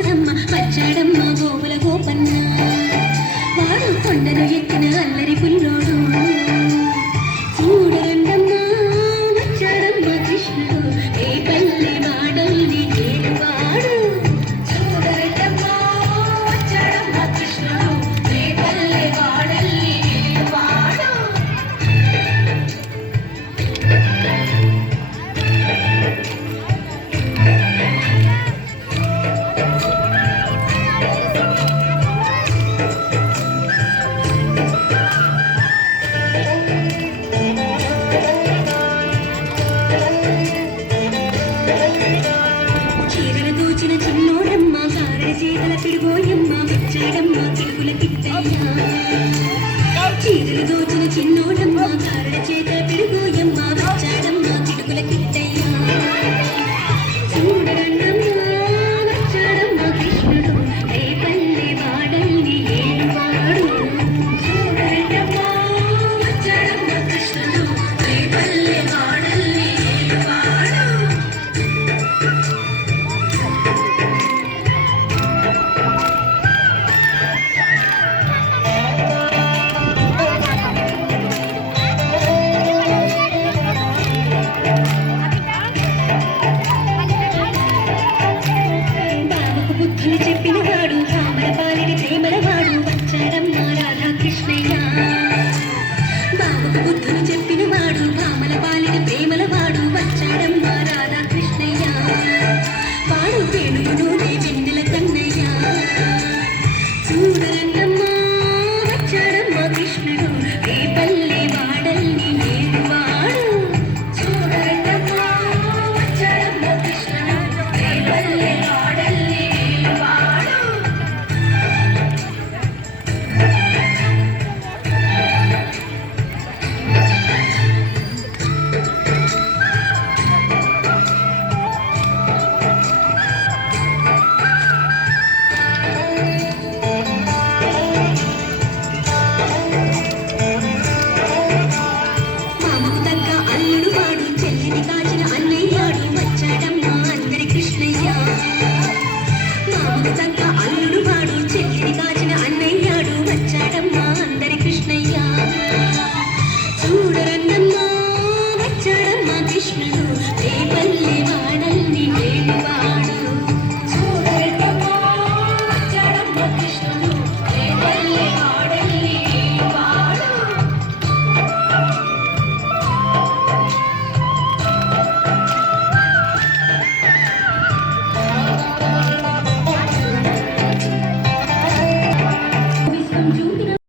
చిన్నోడమ్మ వచ్చాడమ్మ గోవుల గోపన్న వాడు కొండను ఎక్కిన అల్లరి పుల్లోడు చూడరండమ్మ వచ్చాడమ్మ కృష్ణుడు ఏ పల్లె వాడల్ని ఏడువాడు చూడరండమ్మ వచ్చాడమ్మ కృష్ణుడు ఏ పల్లె వాడల్ని ఏడువాడు చిన్నోడమ్మ కారడి చేతల పిడిగోయమ్మ వచ్చాడమ్మ పిడుగుల కిట్టయ్య చీరలు దోచిన చిన్నోడమ్మ కారడి చేతల పిడిగోయమ్మ వచ్చాడమ్మ పిడుగుల కిట్టయ్య చూడరండమ్మ వచ్చాడమ్మ కృష్ణుడు ఏ పల్లె వాడల్ని ఏడువాడు చూడరండమ్మ వచ్చాడమ్మ కృష్ణుడు ఏ పల్లె వాడల్ని ఏడువాడు బుద్ధులు చెప్పినవాడు రామల పాలిని ప్రేమలవాడు వచ్చాడమ్మ రాధాకృష్ణయ్య బాబుకు బుద్ధులు చెప్పినవాడు రామల